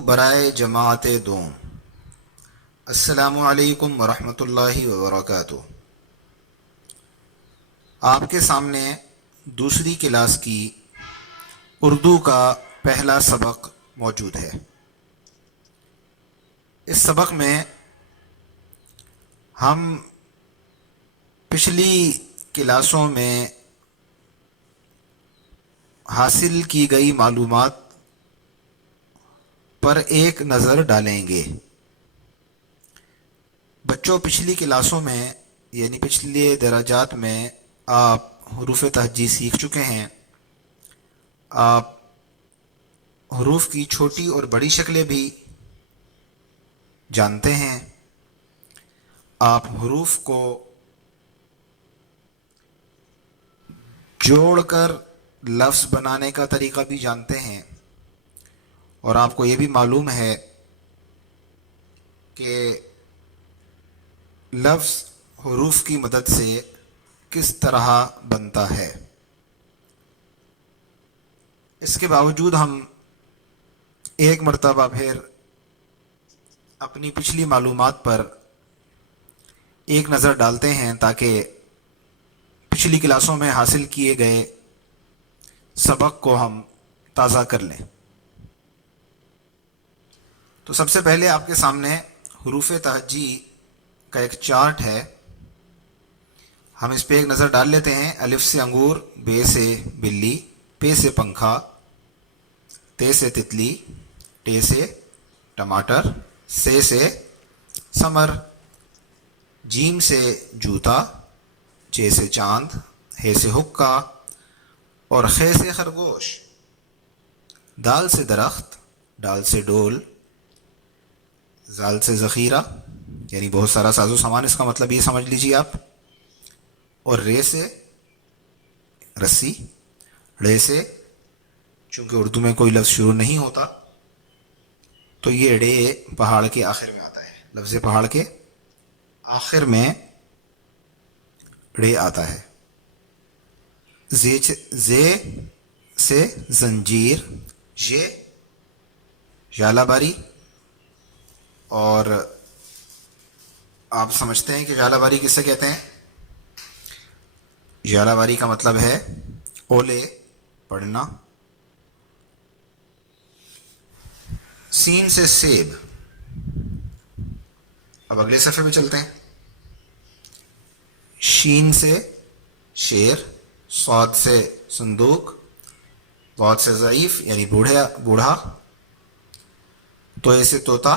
برائے جماعت دوم۔ السلام علیکم ورحمۃ اللہ وبرکاتہ۔ آپ کے سامنے دوسری کلاس کی اردو کا پہلا سبق موجود ہے۔ اس سبق میں ہم پچھلی کلاسوں میں حاصل کی گئی معلومات پر ایک نظر ڈالیں گے۔ بچوں، پچھلی کلاسوں میں یعنی پچھلے درجات میں آپ حروف تہجی سیکھ چکے ہیں۔ آپ حروف کی چھوٹی اور بڑی شکلیں بھی جانتے ہیں۔ آپ حروف کو جوڑ کر لفظ بنانے کا طریقہ بھی جانتے ہیں، اور آپ کو یہ بھی معلوم ہے کہ لفظ حروف کی مدد سے کس طرح بنتا ہے۔ اس کے باوجود ہم ایک مرتبہ پھر اپنی پچھلی معلومات پر ایک نظر ڈالتے ہیں تاکہ پچھلی کلاسوں میں حاصل کیے گئے سبق کو ہم تازہ کر لیں۔ تو سب سے پہلے آپ کے سامنے حروف تہجی کا ایک چارٹ ہے۔ ہم اس پہ ایک نظر ڈال لیتے ہیں۔ الف سے انگور، بے سے بلی، پے سے پنکھا، تے سے تتلی، ٹے سے ٹماٹر، سے سمر، جیم سے جوتا، چے سے چاند، ہے سے حقہ اور خے سے خرگوش، دال سے درخت، ڈال سے ڈول، زال سے ذخیرہ یعنی بہت سارا ساز و سامان، اس کا مطلب یہ سمجھ لیجیے آپ، اور رے سے رسی، ڑے سے چونکہ اردو میں کوئی لفظ شروع نہیں ہوتا تو یہ ڑے پہاڑ کے آخر میں آتا ہے، لفظ پہاڑ کے آخر میں ڑے آتا ہے۔ زے سے زنجیر، ژالہ باری، اور آپ سمجھتے ہیں کہ ژالہ باری کس سے کہتے ہیں؟ ژالہ باری کا مطلب ہے اولے پڑھنا۔ سین سے سیب۔ اب اگلے صفحے پہ چلتے ہیں۔ شین سے شیر، صاد سے صندوق، ضاد سے ضعیف یعنی بوڑھا، توئے سے طوطا،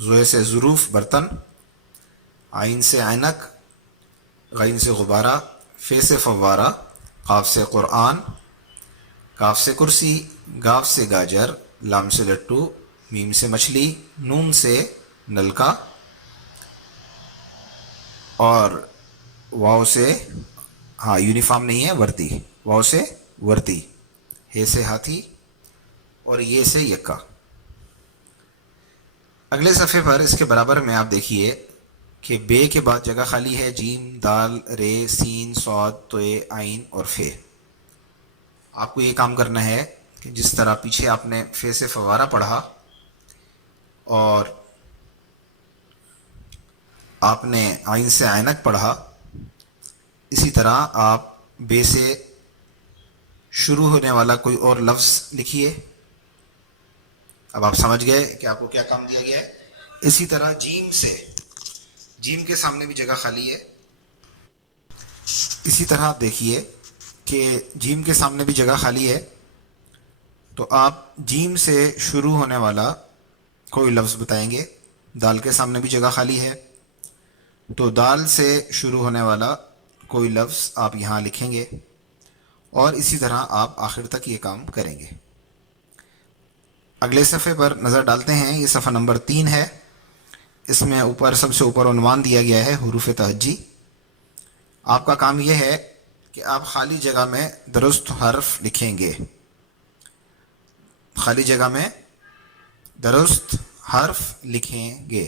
زوئے سے ظروف برتن، عین سے عینک، غین سے غبارہ، فے سے فوارہ، قاف سے قرآن، کاف سے کرسی، گاف سے گاجر، لام سے لٹو، میم سے مچھلی، نون سے نلکا، اور واؤ سے یونیفارم نہیں ہے، وردی، واؤ سے وردی، ہے سے ہاتھی اور یہ سے یکا۔ اگلے صفحے پر اس کے برابر میں آپ دیکھیے کہ بے کے بعد جگہ خالی ہے، جیم، دال، رے، سین، صاد، توئے، عین اور فے۔ آپ کو یہ کام کرنا ہے کہ جس طرح پیچھے آپ نے فے سے فوارہ پڑھا اور آپ نے عین سے عینک پڑھا، اسی طرح آپ بے سے شروع ہونے والا کوئی اور لفظ لکھیے۔ اب آپ سمجھ گئے کہ آپ کو کیا کام دیا گیا ہے۔ اسی طرح جیم سے، جیم کے سامنے بھی جگہ خالی ہے، اسی طرح آپ دیکھیے کہ جیم کے سامنے بھی جگہ خالی ہے، تو آپ جیم سے شروع ہونے والا کوئی لفظ بتائیں گے۔ دال کے سامنے بھی جگہ خالی ہے، تو دال سے شروع ہونے والا کوئی لفظ آپ یہاں لکھیں گے، اور اسی طرح آپ آخر تک یہ کام کریں گے۔ اگلے صفحے پر نظر ڈالتے ہیں۔ یہ صفحہ نمبر 3 ہے۔ اس میں سب سے اوپر عنوان دیا گیا ہے حروف تہجی۔ آپ کا کام یہ ہے کہ آپ خالی جگہ میں درست حرف لکھیں گے، خالی جگہ میں درست حرف لکھیں گے۔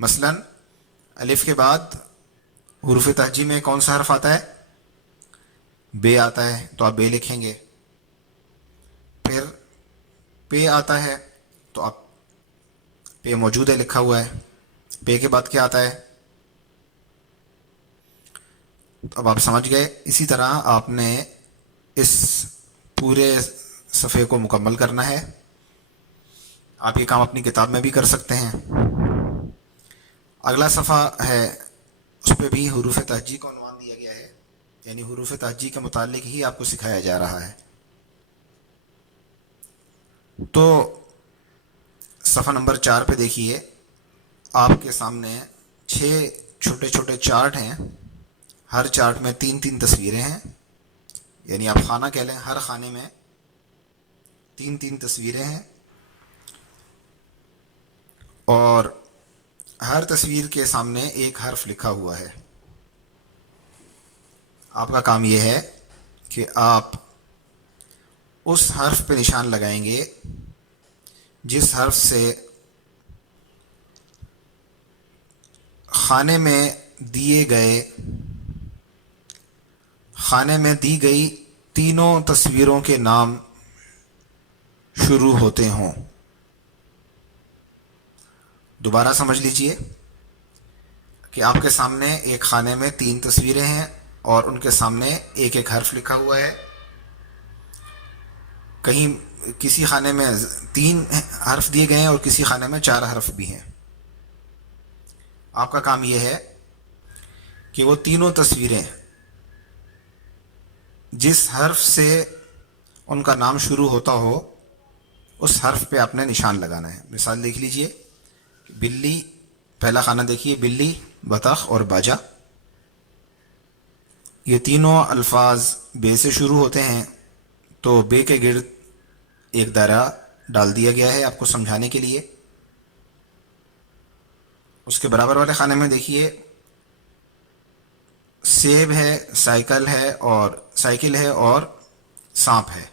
مثلا الف کے بعد حروف تہجی میں کون سا حرف آتا ہے؟ بے آتا ہے، تو آپ بے لکھیں گے۔ پھر پے آتا ہے تو آپ پہ موجود ہے، لکھا ہوا ہے. پے کے بعد کیا آتا ہے؟ اب آپ سمجھ گئے. اسی طرح آپ نے اس پورے صفحے کو مکمل کرنا ہے. آپ یہ کام اپنی کتاب میں بھی کر سکتے ہیں. اگلا صفحہ ہے، اس پہ بھی حروف تہجی کو عنوان دیا گیا ہے، یعنی حروف تہجی کے متعلق ہی آپ کو سکھایا جا رہا ہے. تو صفحہ نمبر 4 پہ دیکھیے، آپ کے سامنے 6 چھوٹے چھوٹے چارٹ ہیں. ہر چارٹ میں 3 تصویریں ہیں، یعنی آپ خانہ کہہ لیں، ہر خانے میں 3 تصویریں ہیں، اور ہر تصویر کے سامنے ایک حرف لکھا ہوا ہے. آپ کا کام یہ ہے کہ آپ اس حرف پہ نشان لگائیں گے جس حرف سے خانے میں دی گئی تینوں تصویروں کے نام شروع ہوتے ہوں. دوبارہ سمجھ لیجئے کہ آپ کے سامنے ایک خانے میں 3 تصویریں ہیں اور ان کے سامنے ایک ایک حرف لکھا ہوا ہے. کہیں کسی خانے میں 3 حرف دیے گئے ہیں اور کسی خانے میں 4 حرف بھی ہیں. آپ کا کام یہ ہے کہ وہ تینوں تصویریں جس حرف سے ان کا نام شروع ہوتا ہو اس حرف پہ آپ نے نشان لگانا ہے. مثال دیکھ لیجئے، بلی، پہلا خانہ دیکھیے، بلی، بطخ اور باجا. یہ تینوں الفاظ بے سے شروع ہوتے ہیں، تو بے کے گرد ایک دائرہ ڈال دیا گیا ہے آپ کو سمجھانے کے لیے. اس کے برابر والے خانے میں دیکھیے، سیب ہے، سائیکل ہے اور سانپ ہے.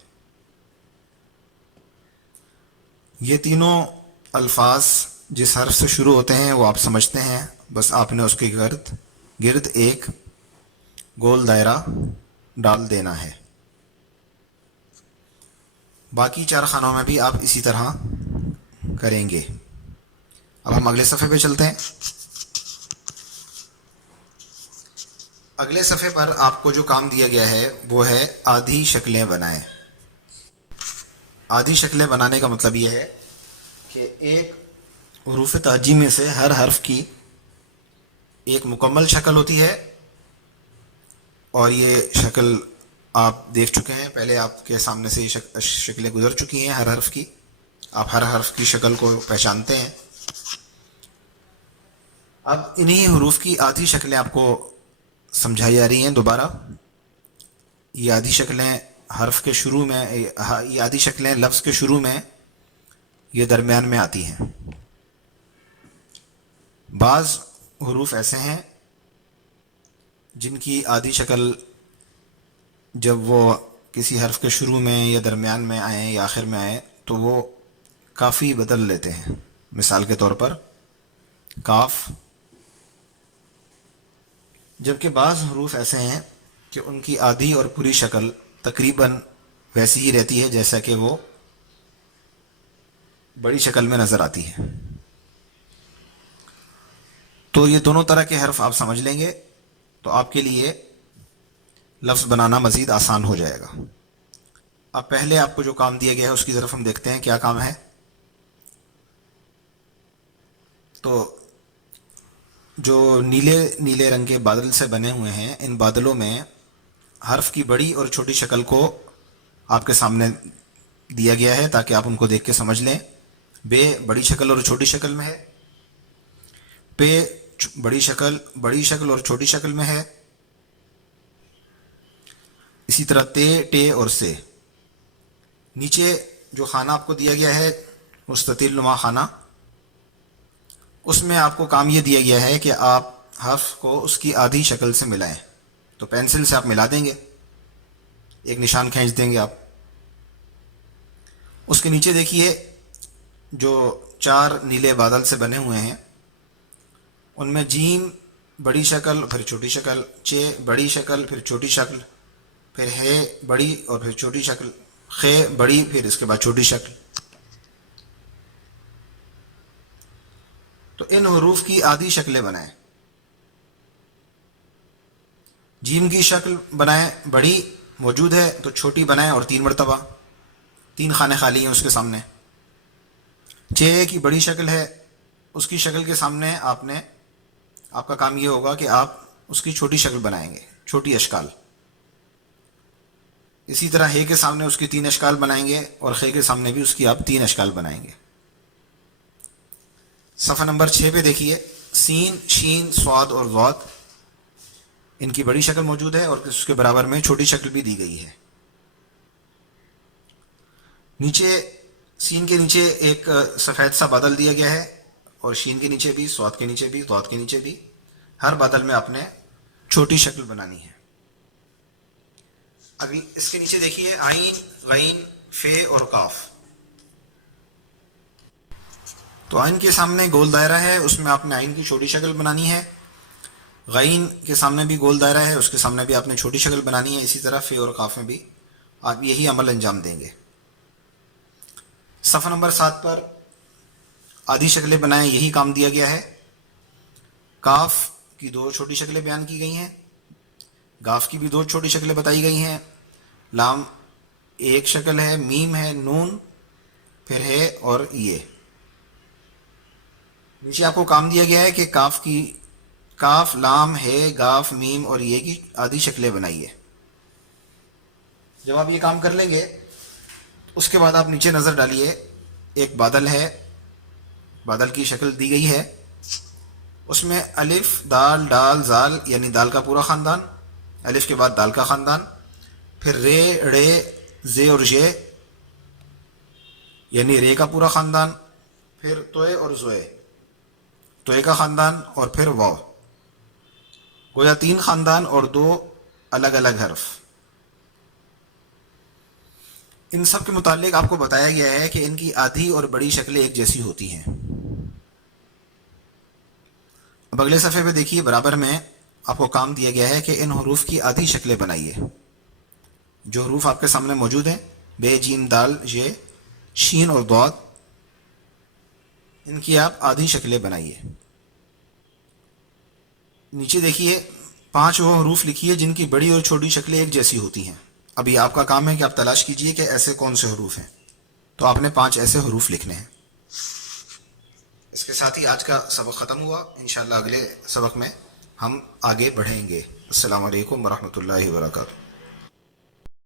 یہ تینوں الفاظ جس حرف سے شروع ہوتے ہیں وہ آپ سمجھتے ہیں، بس آپ نے اس کے گرد ایک گول دائرہ ڈال دینا ہے. باقی 4 خانوں میں بھی آپ اسی طرح کریں گے. اب ہم اگلے صفحے پہ چلتے ہیں. اگلے صفحے پر آپ کو جو کام دیا گیا ہے وہ ہے آدھی شکلیں بنائیں. آدھی شکلیں بنانے کا مطلب یہ ہے کہ ایک حروف تہجی میں سے ہر حرف کی ایک مکمل شکل ہوتی ہے، اور یہ شکل آپ دیکھ چکے ہیں پہلے، آپ کے سامنے سے یہ شکلیں گزر چکی ہیں ہر حرف کی. آپ ہر حرف کی شکل کو پہچانتے ہیں. اب انہی حروف کی آدھی شکلیں آپ کو سمجھائی جا رہی ہیں. دوبارہ یہ آدھی شکلیں حرف کے شروع میں، یہ آدھی شکلیں لفظ کے شروع میں، یہ درمیان میں آتی ہیں. بعض حروف ایسے ہیں جن کی آدھی شکل جب وہ کسی حرف کے شروع میں یا درمیان میں آئیں یا آخر میں آئیں تو وہ کافی بدل لیتے ہیں. مثال کے طور پر کاف. جبکہ بعض حروف ایسے ہیں کہ ان کی آدھی اور پوری شکل تقریباً ویسی ہی رہتی ہے جیسا کہ وہ بڑی شکل میں نظر آتی ہے. تو یہ دونوں طرح کے حرف آپ سمجھ لیں گے تو آپ کے لیے لفظ بنانا مزید آسان ہو جائے گا. اب پہلے آپ کو جو کام دیا گیا ہے اس کی طرف ہم دیکھتے ہیں کیا کام ہے. تو جو نیلے رنگ کے بادل سے بنے ہوئے ہیں، ان بادلوں میں حرف کی بڑی اور چھوٹی شکل کو آپ کے سامنے دیا گیا ہے تاکہ آپ ان کو دیکھ کے سمجھ لیں. بے بڑی شکل اور چھوٹی شکل میں ہے، پے بڑی شکل اور چھوٹی شکل میں ہے. اسی طرح تے، ٹے اور سے. نیچے جو خانہ آپ کو دیا گیا ہے مستطیل نما خانہ، اس میں آپ کو کام یہ دیا گیا ہے کہ آپ حرف کو اس کی آدھی شکل سے ملائیں. تو پینسل سے آپ ملا دیں گے، ایک نشان کھینچ دیں گے آپ. اس کے نیچے دیکھیے جو 4 نیلے بادل سے بنے ہوئے ہیں، ان میں جیم بڑی شکل پھر چھوٹی شکل، چے بڑی شکل پھر چھوٹی شکل، پھر ہے بڑی اور پھر چھوٹی شکل، خے بڑی پھر اس کے بعد چھوٹی شکل. تو ان حروف کی آدھی شکلیں بنائیں. جیم کی شکل بنائیں، بڑی موجود ہے تو چھوٹی بنائیں اور 3 مرتبہ، 3 خانے خالی ہیں اس کے سامنے. چے کی بڑی شکل ہے، اس کی شکل کے سامنے آپ کا کام یہ ہوگا کہ آپ اس کی چھوٹی شکل بنائیں گے، چھوٹی اشکال. اسی طرح ہے کے سامنے اس کی 3 اشکال بنائیں گے اور خے کے سامنے بھی اس کی آپ 3 اشکال بنائیں گے. صفحہ نمبر 6 پہ دیکھیے، سین، شین، صاد اور ضاد، ان کی بڑی شکل موجود ہے اور اس کے برابر میں چھوٹی شکل بھی دی گئی ہے. نیچے سین کے نیچے ایک سفید سا بادل دیا گیا ہے، اور شین کے نیچے بھی، صاد کے نیچے بھی، ضاد کے نیچے بھی. ہر بادل میں آپ نے چھوٹی شکل بنانی ہے. ابھی اس کے نیچے دیکھیے، عین، غین، فے اور قاف. تو عین کے سامنے گول دائرہ ہے، اس میں آپ نے عین کی چھوٹی شکل بنانی ہے. غین کے سامنے بھی گول دائرہ ہے، اس کے سامنے بھی آپ نے چھوٹی شکل بنانی ہے. اسی طرح فے اور قاف میں بھی آپ یہی عمل انجام دیں گے. صفحہ نمبر 7 پر آدھی شکلیں بنائیں، یہی کام دیا گیا ہے. کاف کی 2 چھوٹی شکلیں بیان کی گئی ہیں، گاف کی بھی 2 چھوٹی شکلیں بتائی گئی ہیں. لام ایک شکل ہے، میم ہے، نون، پھر ہے اور یہ. نیچے آپ کو کام دیا گیا ہے کہ کاف، لام، ہے، گاف، میم اور یہ کی آدھی شکلیں بنائیے. جب آپ یہ کام کر لیں گے اس کے بعد آپ نیچے نظر ڈالیے، ایک بادل ہے، بادل کی شکل دی گئی ہے. اس میں الف، دال، ڈال، زال یعنی دال کا پورا خاندان، الف کے بعد دال کا خاندان، پھر رے، ڑے، زے اور ژے یعنی رے کا پورا خاندان، پھر توئے اور زوئے، توئے کا خاندان، اور پھر واو. گویا 3 خاندان اور 2 الگ الگ حرف. ان سب کے متعلق آپ کو بتایا گیا ہے کہ ان کی آدھی اور بڑی شکلیں ایک جیسی ہوتی ہیں. اب اگلے صفحے پہ دیکھیے، برابر میں آپ کو کام دیا گیا ہے کہ ان حروف کی آدھی شکلیں بنائیے. جو حروف آپ کے سامنے موجود ہیں، بے، جیم، دال، ژ، شین اور ضاد، ان کی آپ آدھی شکلیں بنائیے. نیچے دیکھیے 5 وہ حروف لکھیے جن کی بڑی اور چھوٹی شکلیں ایک جیسی ہوتی ہیں. ابھی آپ کا کام ہے کہ آپ تلاش کیجئے کہ ایسے کون سے حروف ہیں. تو آپ نے 5 ایسے حروف لکھنے ہیں. اس کے ساتھ ہی آج کا سبق ختم ہوا. انشاءاللہ اگلے سبق میں ہم آگے بڑھیں گے. السلام علیکم ورحمۃ اللہ وبرکاتہ.